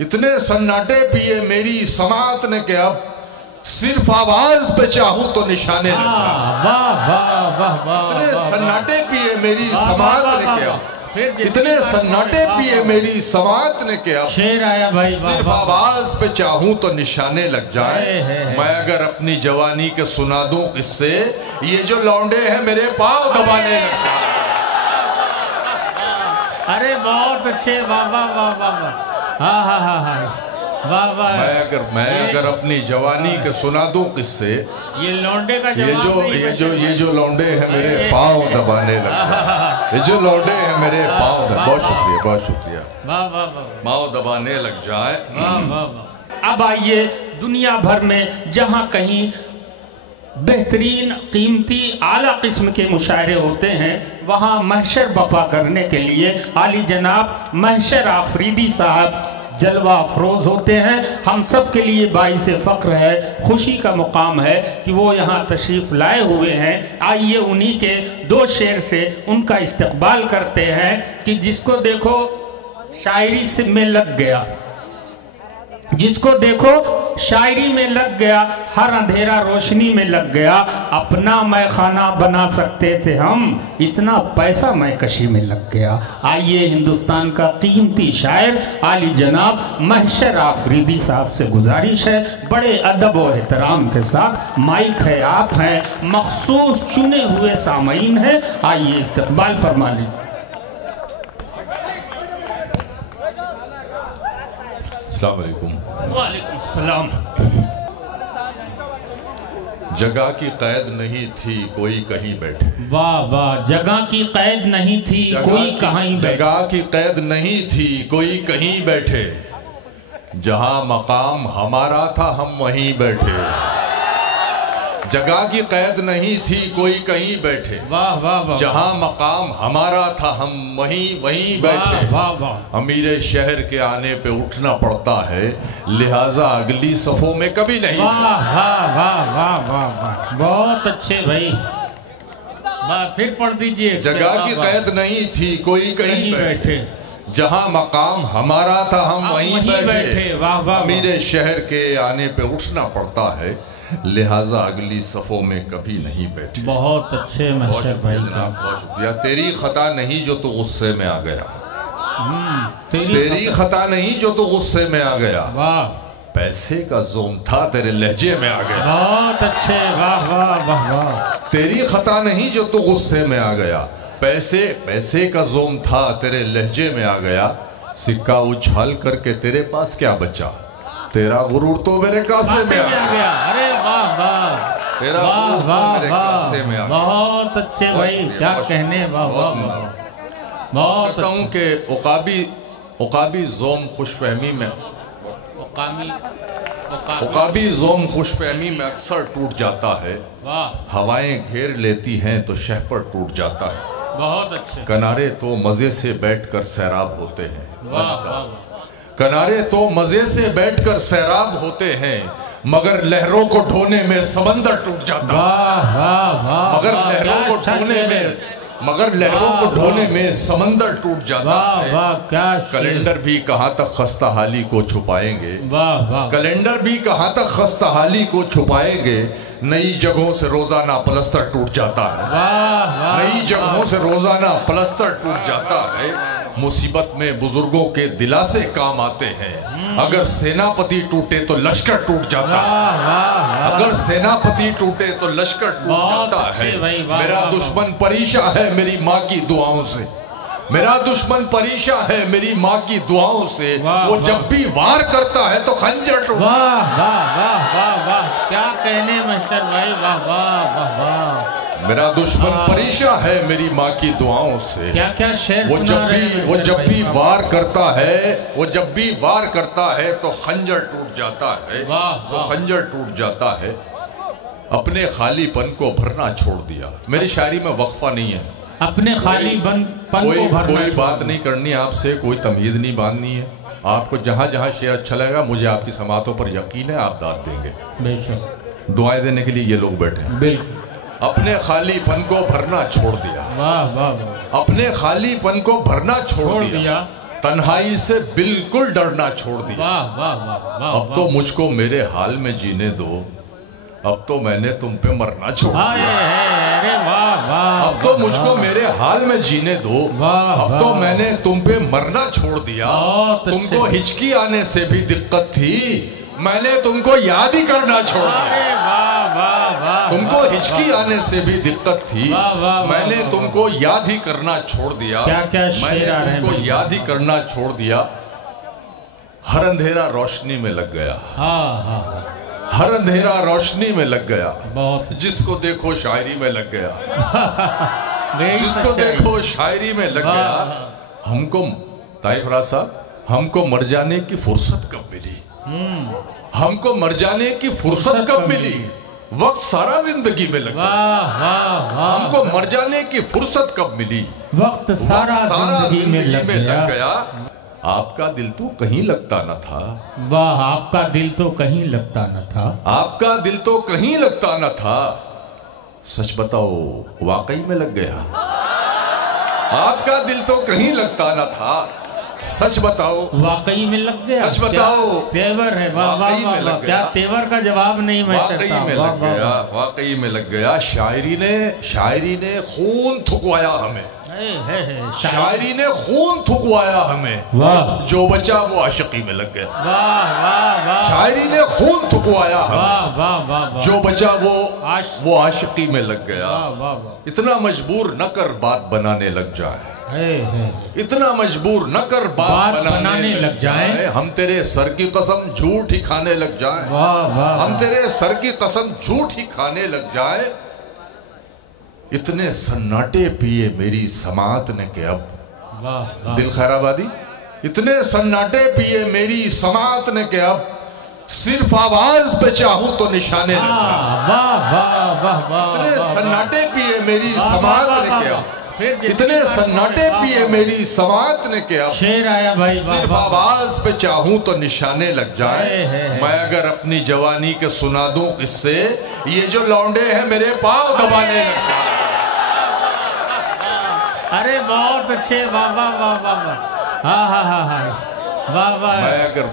इतने सन्नाटे पिए मेरी समात ने के अब सिर्फ आवाज पे चाहूं तो निशाने लग जाए। इतने सन्नाटे पिए मेरी समात ने के अब, इतने सन्नाटे पिए मेरी समात ने के अब शेर आया भाई, सिर्फ आवाज पे चाहूं तो निशाने लग जाए। मैं अगर अपनी जवानी के सुना दूं किससे, ये जो लौंडे हैं मेरे पाँव दबाने लग जाए। अरे बहुत अच्छे, वाह वाह वाह वाह वाह, हाँ हाँ हाँ हाँ, वाह वाह। मैं अगर अपनी जवानी के सुना दूं किससे, ये लौंडे का ये जो लौंडे हैं मेरे पाँव दबाने लग, ये जो लौंडे हैं मेरे पाँव, बहुत शुक्रिया बहुत शुक्रिया, वाह वाह वाह, पाँव दबाने लग जाए। वाह वाह वाह। अब आइए, दुनिया भर में जहाँ कहीं बेहतरीन कीमती आला किस्म के मुशायरे होते हैं, वहाँ महशर बपा करने के लिए आली जनाब महशर आफरीदी साहब जलवा अफरोज होते हैं। हम सब के लिए बाइस फ़ख्र है, खुशी का मुकाम है कि वो यहाँ तशरीफ़ लाए हुए हैं। आइए उन्हीं के दो शेर से उनका इस्तकबाल करते हैं कि जिसको देखो शायरी से में लग गया, जिसको देखो शायरी में लग गया, हर अंधेरा रोशनी में लग गया। अपना मैं खाना बना सकते थे हम, इतना पैसा मैं कशी में लग गया। आइए, हिंदुस्तान का कीमती शायर आली जनाब महशर आफरीदी साहब से गुजारिश है, बड़े अदब और एहतराम के साथ, माइक है, आप हैं, मखसूस चुने हुए सामीन है, आइए इस्तकबाल फरमा लीजिए। अस्सलाम वालेकुम। वालेकुम सलाम। जगह की कैद नहीं थी कोई कहीं बैठे, वाह वाह, जगह की कैद नहीं थी कोई कहीं बैठे, जगह की कैद नहीं थी कोई कहीं बैठे, जहां मकाम हमारा था हम वहीं बैठे। जगह की कैद नहीं थी कोई कहीं बैठे, वाह वाह वाह, जहां मकाम हमारा था हम वहीं बैठे। वाह वाह, अमीरे शहर के आने पे उठना पड़ता है, लिहाजा अगली सफों में कभी नहीं। वाह वाह वाह वाह वाह वाह, बहुत अच्छे भाई, वाह, फिर पढ़ दीजिए। जगह की कैद नहीं थी कोई कहीं बैठे, जहां मकाम हमारा था हम वहीं बैठे। वाह वाह, अमीरे शहर के आने पे उठना पड़ता है, लिहाजा अगली सफों में कभी नहीं बैठे। बहुत अच्छे महशर भाई, बहुत शुक्रिया। तेरी खता नहीं जो तू गुस्से में आ गया, तेरी खता नहीं जो तू गुस्से में आ गया, वाह, पैसे का जोम था तेरे लहजे में आ गया। बहुत अच्छे, वाह वाह वाह वाह। तेरी खता नहीं जो तू गुस्से में आ गया, पैसे का जोम था तेरे लहजे में आ गया। सिक्का उछाल करके तेरे पास क्या बचा, तेरा गुरूर तो मेरे कासे में आ गया। अरे वाह वाह, तेरा गुरूर तो मेरे कासे में आ गया। बहुत अच्छे भाई, क्या कहने, वाह वाह वाह, बहुत कहता हूँ कि उकाबी जोम खुशफहमी में, उकाबी जोम खुशफहमी में अक्सर टूट जाता है। वाह, हवाएं घेर लेती हैं तो शहपर टूट जाता है। बहुत अच्छे, किनारे तो मजे से बैठकर सैराब होते हैं, वाह वाह, किनारे तो मजे से बैठकर सैराब होते हैं, मगर लहरों को ढोने में समंदर टूट जाता है। वाह वाह वाह, मगर लहरों को ढोने में समंदर टूट जाता है। वाह, क्या कैलेंडर भी कहाँ तक खस्ताहाली को छुपाएंगे, वाह वाह, कैलेंडर भी कहाँ तक खस्ताहाली को छुपाएंगे। नई जगहों से रोजाना प्लस्तर टूट जाता है, वाह वाह, नई जगहों से रोजाना प्लस्तर टूट जाता है। मुसीबत में बुजुर्गों के दिलासे काम आते हैं, अगर सेनापति टूटे तो लश्कर टूट जाता है, अगर सेनापति टूटे तो लश्कर टूट जाता है। मेरा दुश्मन परेशान है मेरी माँ की दुआओं से, मेरा दुश्मन परेशान है मेरी माँ की दुआओं से, वो जब भी वार करता है तो खंजर टूट। वाह वाह वाह वाह वाह, क्या कहने महशर भाई, वाह वाह वाह वाह। मेरा दुश्मन परेशान है मेरी माँ की दुआओं से, क्या क्या शेर वो जब भी वार करता है, वो जब भी वार करता है तो खंजर टूट जाता है, तो खंजर टूट जाता है। अपने खालीपन को भरना छोड़ दिया। मेरी शायरी में वक्फा नहीं है, अपने खालीपन को भरना, कोई बात नहीं करनी आपसे, कोई तमीज़ नहीं बांधनी है। आपको जहाँ जहाँ शेर अच्छा लगेगा, मुझे आपकी समातों पर यकीन है आप दाद देंगे। बेशक, दुआएं देने के लिए ये लोग बैठे हैं। बिल्कुल, अपने खालीपन को भरना छोड़ दिया, वाह वाह वाह, अपने खालीपन को भरना छोड़ दिया। तन्हाई से बिल्कुल डरना छोड़ दिया। वाह वाह वाह वाह। अब तो मुझको मेरे हाल में जीने दो, अब तो मैंने तुम पे मरना छोड़ दिया। अरे वाह वाह। अब तो मुझको मेरे हाल में जीने दो, अब तो मैंने तुम पे मरना छोड़ दिया। तुमको हिचकी आने से भी दिक्कत थी, मैंने तुमको याद ही करना छोड़ दिया। तुमको हिचकी आने से भी दिक्कत थी, मैंने तुमको याद ही करना छोड़ दिया। मैंने तुमको याद ही करना छोड़ दिया। हर अंधेरा रोशनी में लग गया। हर अंधेरा रोशनी में लग गया। जिसको देखो शायरी में लग गया। जिसको देखो शायरी में लग गया। हमको ताइफ राज साहब, हमको मर जाने की फुर्सत कब मिली? हमको मर जाने की फुर्सत कब मिली? वक्त सारा जिंदगी में लग गया। हमको मर जाने की फुर्सत कब मिली? वक्त सारा जिंदगी में लग गया। आपका दिल तो कहीं लगता न था। वाह, आपका दिल तो कहीं लगता न था। आपका दिल तो कहीं लगता न था। सच बताओ, वाकई में लग गया। आपका दिल तो कहीं लगता न था। सच बताओ, वाकई में लग गया। सच बताओ, तेवर है। वाह वाह वाह, क्या तेवर का जवाब नहीं मैं वाकई में लग गया। वाकई में लग गया। शायरी ने खून थुकवाया हमें। शायरी ने खून थुकवाया हमें। जो बचा वो आशिकी में लग गया। वाह वाह वाह। शायरी ने खून थुकवाया हमें। वाह वाह वाह। जो बचा वो आशिकी में लग गया। इतना मजबूर न कर बात बनाने लग जाए। इतना मजबूर न कर बात बनाने लग जाए। हम तेरे सर की कसम झूठ ही खाने लग जाए। हम तेरे सर की कसम झूठ ही खाने लग जाए। इतने सन्नाटे पिए मेरी समात ने के अब दिल खैराबादी। इतने सन्नाटे पिए मेरी समात ने के अब सिर्फ आवाज पे चाहूं तो निशाने लग जाए। इतने सन्नाटे पिए मेरी समात ने के अब, इतने सन्नाटे पिए मेरी समात ने के अब शेर आया भाई। सिर्फ आवाज पे चाहूं तो निशाने लग जाए। मैं अगर अपनी जवानी के सुना दूं किससे, ये जो लौंडे हैं मेरे पांव दबाने लग जाए। अरे बहुत अच्छे। वाह वाह वाह वाह। हाँ हाँ हाँ हाँ, वाह वाह।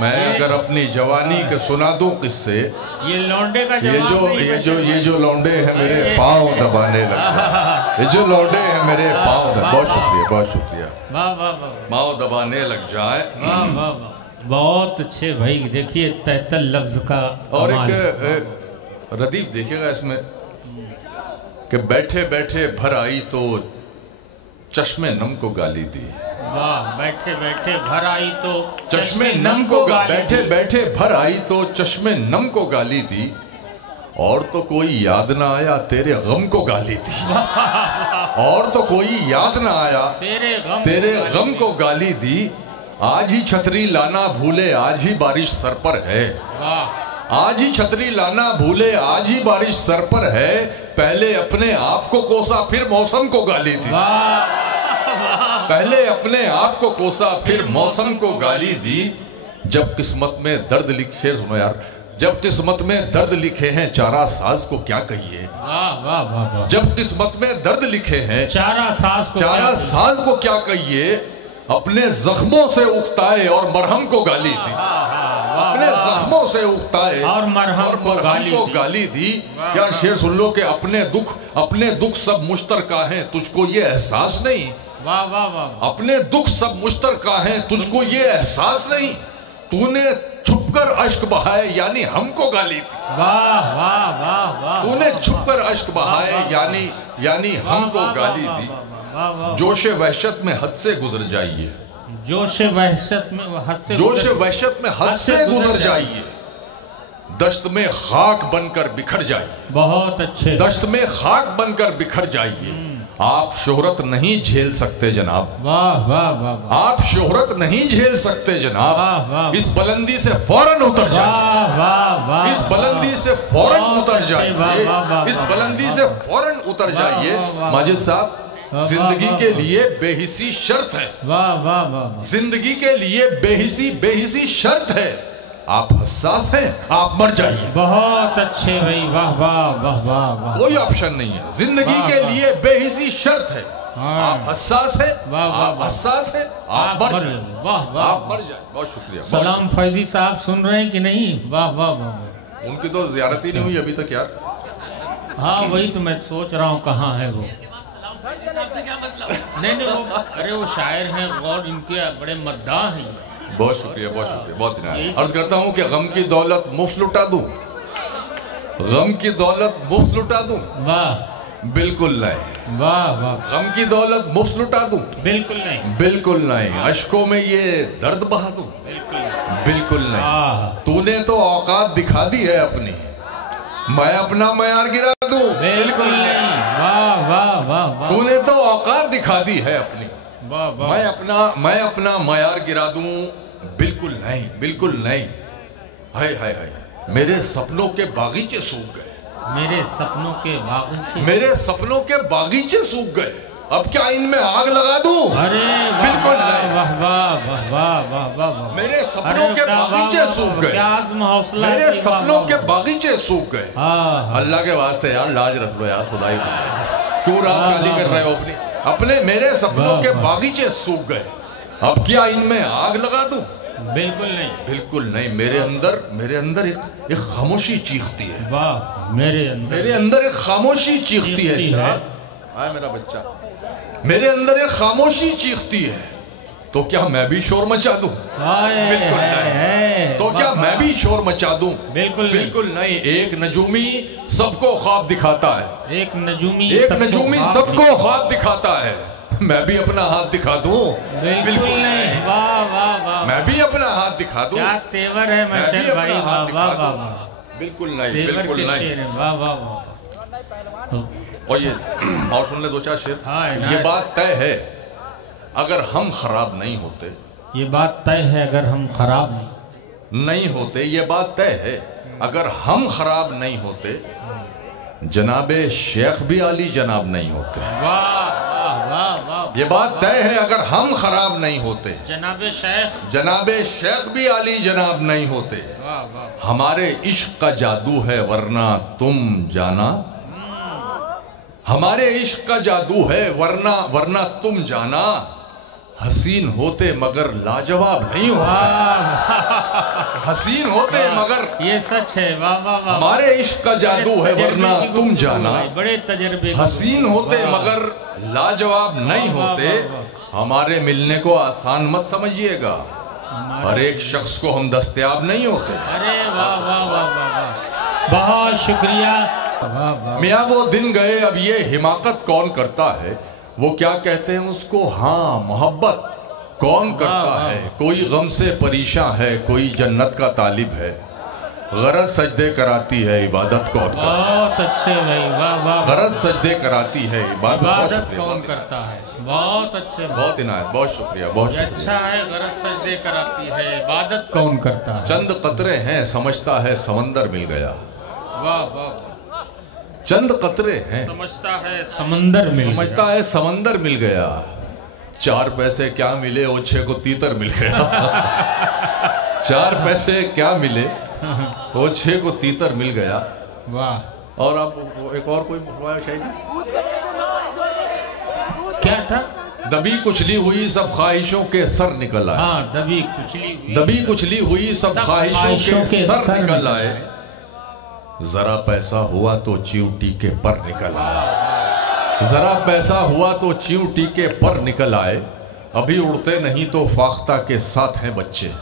मैं अगर अपनी जवानी के सुना दूं किससे, ये लौंडे का जवाब ये जो लौंडे हैं मेरे पाँव दबाने लग जाए। ये जो लौंडे हैं मेरे पाँव, बहुत शुक्रिया, बहुत शुक्रिया। वाह वाह वाह। पाँव दबाने लग जाए। वाह वाह वाह, बहुत अच्छे भाई। देखिए 73 लफ्ज का। और एक रदीफ देखिएगा इसमें कि बैठे बैठे भर आई तो चश्मे नम को गाली दी। वाह, बैठे बैठे भर आई तो चश्मे नम को बैठे बैठे भर आई तो चश्मे नम को गाली दी। और तो कोई याद ना आया तेरे गम को गाली दी। और तो कोई याद ना आया तेरे गम को गाली दी। आज ही छतरी लाना भूले आज ही बारिश सर पर है। आज ही छतरी लाना भूले आज ही बारिश सर पर है। पहले अपने आप को कोसा फिर मौसम को गाली दी। पहले अपने आप को कोसा फिर मौसम को गाली दी। जब किस्मत में दर्द लिखे, सुनो यार, जब किस्मत में दर्द लिखे हैं चारा साज को क्या कहिए। जब किस्मत में दर्द लिखे हैं चारा साज को क्या कहिए। अपने जख्मों से उगताए और मरहम को गाली दी। अपने जख्मों से उगताए और मरहम को गाली दी। क्या शेर सुन लो कि अपने दुख सब मुश्तरका हैं, तुझको ये एहसास नहीं। वाह वाह वाह। अपने दुख सब मुश्तरका हैं, तुझको ये एहसास नहीं। तूने छुपकर अश्क बहाए यानी हमको गाली दी। वाह वाह वाह वाह। तूने छुपकर अश्क बहाए यानी हमको गाली दी। जोश वहशत में हद से गुजर जाइए। जोश वहशत में हद से गुजर जाइए। दश्त में खाक बनकर बिखर जाइए। बहुत अच्छे। दश्त में खाक बनकर बिखर जाइए। आप शोहरत नहीं झेल सकते जनाब। वाह वाह वाह। आप शोहरत नहीं झेल सकते जनाब। इस बुलंदी से फौरन उतर जाइए। इस बुलंदी से फौरन उतर जाइए। इस बुलंदी से फौरन उतर जाइए। माजिद साहब, जिंदगी के लिए बेहिसी शर्त है। वाह वाह वाह। जिंदगी के लिए बेहिसी शर्त है। आप हसास हैं, आप मर जाइए। बहुत अच्छे भाई। वाह वाह वाह वाह वाह। कोई ऑप्शन नहीं है। जिंदगी के लिए बेहिसी शर्त है। आप हसास है, आप हसास है, आप मर जाए, वाह वाह, आप मर जाए। बहुत शुक्रिया। सलाम फैदी साहब सुन रहे हैं कि नहीं? वाह वाह वाह। उनकी तो जियारत ही नहीं हुई अभी तक यार। हाँ वही तो मैं सोच रहा हूँ कहाँ है वो। नहीं वो अरे वो शायर हैं और इनके बड़े मद्दाह हैं। बहुत शुक्रिया, बहुत शुक्रिया, बहुत इनायत। अर्ज करता हूँ कि गम की दौलत मुफ्त लुटा दूं, गम की दौलत मुफ्त लुटा दूं? वाह बिल्कुल नहीं। वाह वाह। गम की दौलत मुफ्त लुटा दूं? बिल्कुल नहीं, बिल्कुल नहीं। अश्कों में ये दर्द बहा दूं? बिल्कुल नहीं। तूने तो औकात दिखा दी है अपनी, मैं अपना मयार गिरा दूं? बिल्कुल नहीं। वाह वाह वाह वाह। तूने तो औकात दिखा दी है अपनी, वाह वाह। मैं अपना मयार गिरा दूं? बिल्कुल नहीं, बिल्कुल नहीं। हाय हाय हाय, मेरे सपनों के बागीचे सूख गए, मेरे सपनों के बागीचे, मेरे सपनों के बागीचे सूख गए, अब क्या इनमें आग लगा दूं? अरे बिल्कुल नहीं। वाह वाह वाह वाह वाह वाह। मेरे सपनों के बागीचे सूख गए, मेरे सपनों के बागीचे सूख गए। अल्लाह के वास्ते यार लाज रख लो यार, खुदाई क्यों रात काली कर रहे हो अपनी? अपने मेरे सपनों के बागीचे सूख गए, अब क्या इनमें आग लगा दूं? बिल्कुल नहीं, बिल्कुल नहीं। मेरे अंदर एक खामोशी चीखती है। वाह, मेरे अंदर एक खामोशी चीखती है। हाय मेरा बच्चा, मेरे अंदर एक खामोशी चीखती है, तो क्या मैं भी शोर मचा दूं? बिल्कुल नहीं। तो क्या मैं भी शोर मचा दूं? बिल्कुल नहीं। एक नजूमी सबको ख्वाब दिखाता है, एक नजूमी सबको ख्वाब दिखाता है, मैं भी अपना हाथ दिखा दूं? बिल्कुल नहीं। वाह वाह वाह। मैं भी अपना हाथ दिखा दूं? क्या तेवर है मशहूर भाई, वाह वाह वाह। बिल्कुल नहीं, बिल्कुल नहीं। वाह वाह वाह। और ये और सुन ले दो चार शेर। हाँ, ये बात तय है अगर हम खराब नहीं होते, ये बात तय है अगर हम खराब नहीं होते, ये बात तय है अगर हम खराब नहीं होते, जनाबे शेख भी आली जनाब नहीं होते। वाह वाह वाह। ये बात तय है अगर हम खराब नहीं होते, जनाबे शेख भी आली जनाब नहीं होते। वाह वाह। हमारे इश्क का जादू है वरना तुम जाना, हमारे इश्क का जादू है वरना तुम जाना, हसीन होते मगर लाजवाब नहीं होते, हसीन होते मगर, ये सच है। वाह वाह वाह। हमारे इश्क का जादू है वरना तुम जाना, बड़े तजर्बे, हसीन होते मगर लाजवाब नहीं होते, हमारे मिलने को आसान मत समझिएगा, हर एक शख्स को हम दस्तयाब नहीं होते। अरे वाह वाह वाह वाह, बहुत शुक्रिया। मियाँ वो दिन गए अब ये हिमाकत कौन करता है, वो क्या कहते हैं उसको, हाँ मोहब्बत कौन करता है। कोई गम से परेशान है, कोई जन्नत का तालिब है, गरज सजदे कराती है इबादत कौन करता है। बहुत अच्छे भाई, वाह वाह। गरज सजदे कराती है इबादत कौन करता है। बहुत अच्छे, बहुत इनायत, बहुत शुक्रिया, बहुत अच्छा है। गरज सजदे कराती है इबादत कौन करता है। चंद कतरे हैं समझता है समंदर मिल गया। वाह वाह। चंद कतरे हैं समझता है समंदर मिल गया, चार पैसे क्या मिले ओछे को तीतर मिल गया। चार पैसे क्या मिले ओछे को तीतर मिल गया। वाह। और आप एक और कोई शायद क्या था, दबी कुचली हुई सब ख्वाहिशों के सर निकल आए। हाँ, दबी कुचली हुई सब ख्वाहिशों के सर निकल आए, जरा पैसा हुआ तो चिवटी के पर निकल आए, जरा पैसा हुआ तो चिवटी के पर निकल आए, अभी उड़ते नहीं तो फाख्ता के साथ हैं बच्चे,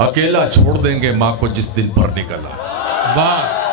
अकेला छोड़ देंगे माँ को जिस दिन पर निकल आए। वाह।